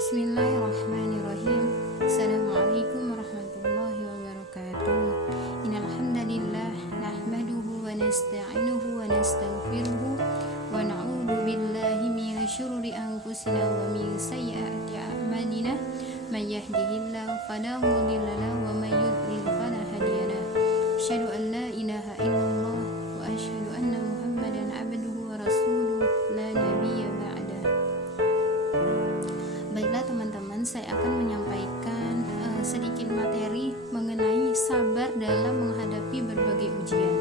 Bismillahirrahmanirrahim. Assalamualaikum warahmatullahi wabarakatuh. Innal hamdalillah nahmaduhu wa nasta'inuhu wa nastaghfiruhu wa na'udzu billahi min syururi anfusina wa min sayyiati a'malina. May yahdihillahu fala mudilla lahu wa may yudlil fala hadiya lahu. Asyhadu an la ilaha illallah wa asyhadu anna Muhammadan abduhu wa rasuluhu la nabiyya ba'da. Baiklah teman-teman, saya akan menyampaikan sedikit materi mengenai sabar dalam menghadapi berbagai ujian.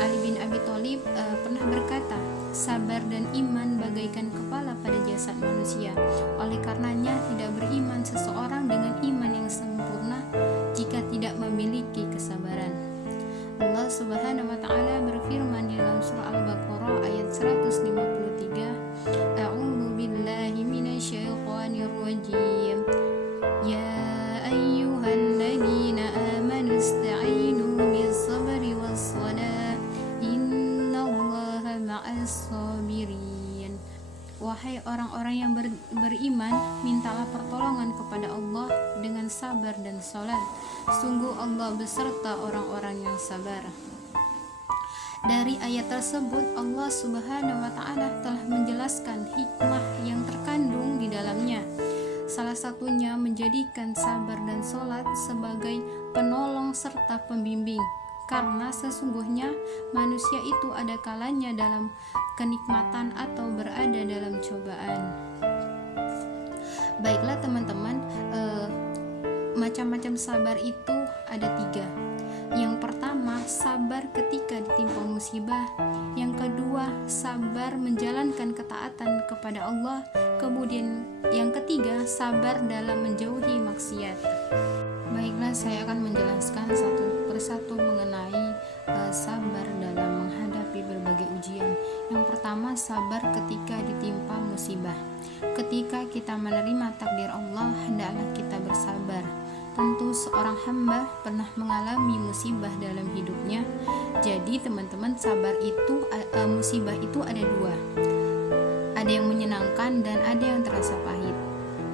Ali bin Abi Thalib pernah berkata, sabar dan iman bagaikan kepala pada jasad manusia. Oleh karenanya tidak beriman seseorang dengan iman yang sempurna jika tidak memiliki kesabaran. Allah Subhanahu wa taala berfirman di dalam surah Al-Baqarah ayat 153, A'udzu billahi minasyaitonir rajim. Ya ayyuhalladzina amanu ista'inu bis-sabri was-salah innallaha ma'as sabirin. Wahai orang-orang yang beriman, mintalah pertolongan kepada Allah dengan sabar dan salat. Sungguh Allah beserta orang-orang yang sabar. Dari ayat tersebut Allah Subhanahu wa taala telah menjelaskan hikmah yang terkandung di dalamnya. Salah satunya menjadikan sabar dan salat sebagai penolong serta pembimbing. Karena sesungguhnya manusia itu ada kalanya dalam kenikmatan atau berada dalam cobaan. Baiklah teman-teman, macam-macam sabar itu ada 3. Yang pertama, sabar ketika ditimpa musibah. Yang kedua, sabar menjalankan ketaatan kepada Allah. Kemudian yang ketiga, sabar dalam menjauhi maksiat. Baiklah, saya akan menjelaskan satu persatu mengenai sabar dalam menghadapi berbagai ujian. Yang pertama, sabar ketika ditimpa musibah. Ketika kita menerima takdir Allah, hendaklah kita bersabar. Tentu seorang hamba pernah mengalami musibah dalam hidupnya. Jadi teman-teman, sabar itu musibah itu ada 2. Ada yang menyenangkan dan ada yang terasa pahit.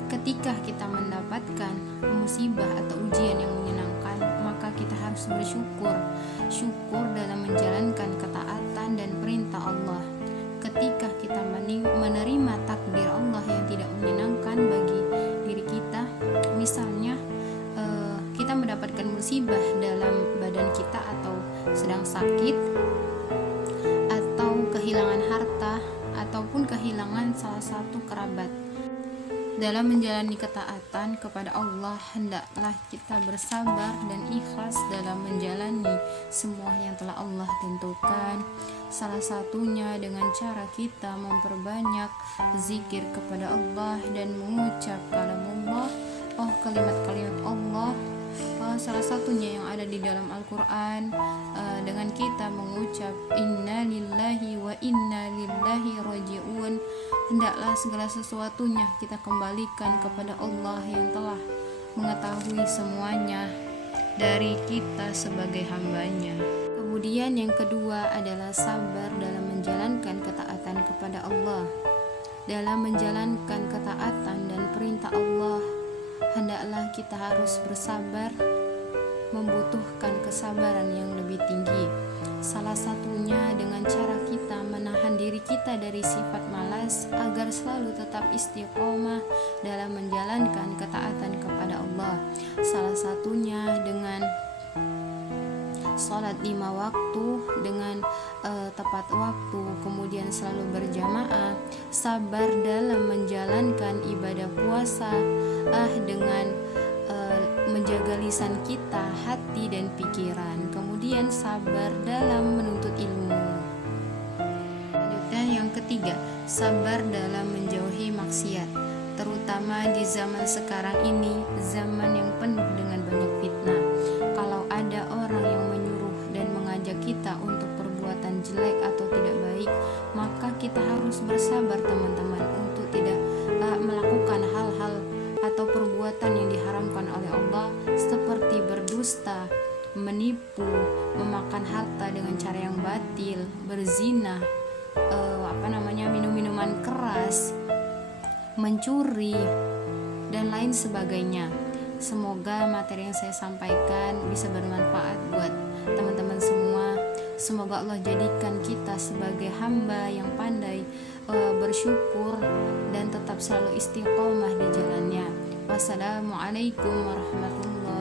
Ketika kita mendapatkan musibah atau ujian yang menyenangkan, maka kita harus bersyukur. Syukur dalam menjalankan ketaatan dan perintah Allah. Ketika kita menerima takdir Allah yang tidak menyenangkan bagi diri kita, misalnya kita mendapatkan musibah dalam badan kita atau sedang sakit atau kehilangan harta ataupun kehilangan salah satu kerabat. Dalam menjalani ketaatan kepada Allah, hendaklah kita bersabar dan ikhlas dalam menjalani semua yang telah Allah tentukan. Salah satunya dengan cara kita memperbanyak zikir kepada Allah dan mengucap kalamullah, kalimat-kalimat Allah. Salah satunya yang ada di dalam Al-Quran, dengan kita mengucap inna lillahi wa inna lillahi raji'un. Hendaklah segala sesuatunya kita kembalikan kepada Allah yang telah mengetahui semuanya dari kita sebagai hambanya. Kemudian yang kedua adalah sabar dalam menjalankan ketaatan kepada Allah. Dalam menjalankan ketaatan dan perintah Allah, hendaklah kita harus bersabar, membutuhkan kesabaran yang lebih tinggi. Salah satunya dengan cara kita menahan diri kita dari sifat malas agar selalu tetap istiqomah dalam menjalankan ketaatan kepada Allah. Salah satunya dengan sholat 5 waktu dengan tepat waktu, kemudian selalu berjamaah, sabar dalam menjalankan ibadah puasa dengan menjaga lisan kita, hati dan pikiran, kemudian sabar dalam menuntut ilmu. Selanjutnya yang ketiga, sabar dalam menjauhi maksiat, terutama di zaman sekarang ini, zaman yang penuh dengan banyak fitnah. Kalau ada orang yang menyuruh dan mengajak kita untuk perbuatan jelek atau tidak baik, maka kita harus bersabar teman-teman untuk tidak melakukan hal-hal atau perbuatan yang diharamkan oleh Allah, seperti berdusta, menipu, memakan harta dengan cara yang batil, berzina, minum minuman keras, mencuri, dan lain sebagainya. Semoga materi yang saya sampaikan bisa bermanfaat buat teman-teman semua. Semoga Allah jadikan kita sebagai hamba yang pandai bersyukur dan tetap selalu istiqomah di jalannya. Wassalamualaikum warahmatullahi